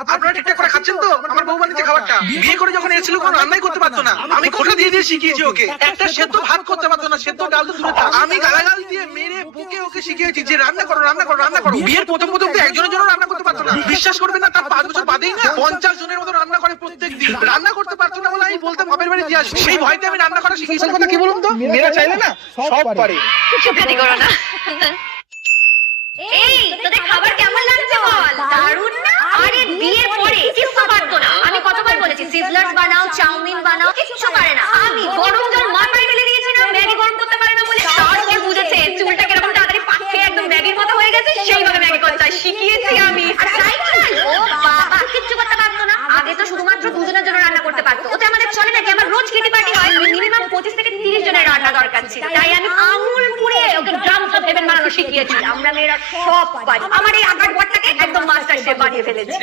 আপনারা ঠিকঠাক করে খাচ্ছেন তো? আমার বউ বানিয়েছে খাবারটা। বিয়ে করে যখন এসেছিল কোনো রান্নাই করতে পারতো না, আমি খোটা দিয়ে দিয়ে শিখিয়েছি ওকে। একটা সেদ্ধ ভাত করতে পারতো না, সেদ্ধ ডাল তো দূরে থাক। আমি গালাগাল দিয়ে মেরে বকে ওকে শিখিয়েছি যে রান্না করো রান্না করো রান্না করো। বিয়ের প্রথম প্রথম তো একজনের জন্য রান্না করতে পারতো না, বিশ্বাস করবেন না, তার 5 বছর বাদেই না 50 জনের মতো রান্না করে প্রত্যেক দিন। রান্না করতে পারতো না বলে আমি বলতাম বাপের বাড়ি দিয়ে আসবো, সেই ভয়তে আমি রান্না করা শিখিয়েছি। কথা কি বলুন তো, মেয়েরা চাইলে না সব পারে। চুপটি করো না। এই তোদের খাবার কেমন লাগছে বল? দারুণ না? আরে বিয়ের পরে কিছু পারতো না। আমি কতবার বলেছি সিজলার্স বানাও, চাউমিন বানাও, কিচ্ছু পারে না। আমি গরম জল মাথায় ঢেলে দিয়েছিলাম ম্যাগি গরম করতে পারে না বলে। তারপর বুঝেছে চুলটা কিরকম তাড়াতাড়ি পাক খেয়ে একদম ম্যাগির মতো হয়ে গেছে, সেইভাবে ম্যাগি করতে শিখিয়েছি আমি। আর সাইকেল ও বাবা কিচ্ছু করতে পারতো না। আগে তো শুধুমাত্র দুজনের জন্য রান্না করতে পারতো, ওতে আমাদের চলে নাকি? আমার রোজ কিটি পার্টি হয়, মিনিমাম 25 থেকে 30 জনের রান্না দরকার ছিল। তাই আমি আঙুল পুড়িয়ে ওকে ড্রাম অফ হেভেন বানানো শিখিয়েছি। আমরা মেয়েরা সব পারি। আমার এই আগার বরটাকে একদম মাস্টার শেফ বানিয়ে ফেলেছি।